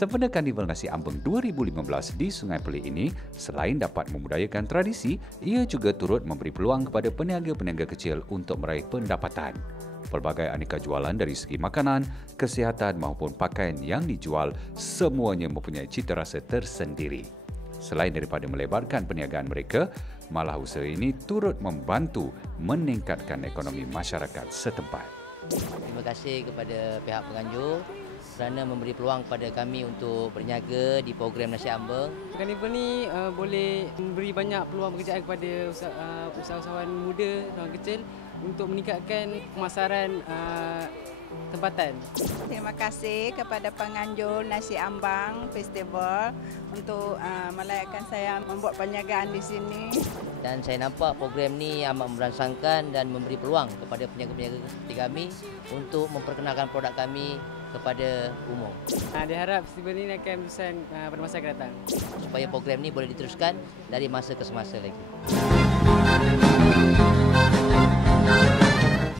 Sempena Karnival Nasi Ambeng 2015 di Sungai Pelik ini, selain dapat memudayakan tradisi, ia juga turut memberi peluang kepada peniaga-peniaga kecil untuk meraih pendapatan. Pelbagai aneka jualan dari segi makanan, kesihatan maupun pakaian yang dijual semuanya mempunyai cita rasa tersendiri. Selain daripada melebarkan perniagaan mereka, malah usaha ini turut membantu meningkatkan ekonomi masyarakat setempat. Terima kasih kepada pihak penganjur kerana memberi peluang kepada kami untuk berniaga di program Nasi Ambeng. Karnival ni uh, boleh memberi banyak peluang pekerjaan kepada usaha, uh, usahawan muda dan kecil untuk meningkatkan pemasaran uh, tempatan. Terima kasih kepada penganjur Nasi Ambang Festival untuk uh, melayakkan saya membuat perniagaan di sini. Dan saya nampak program ni amat merangsangkan dan memberi peluang kepada peniaga-peniaga seperti kami untuk memperkenalkan produk kami kepada umum. Uh, diharap festival ini akan berterusan uh, pada masa akan datang. Supaya program ini boleh diteruskan dari masa ke semasa lagi.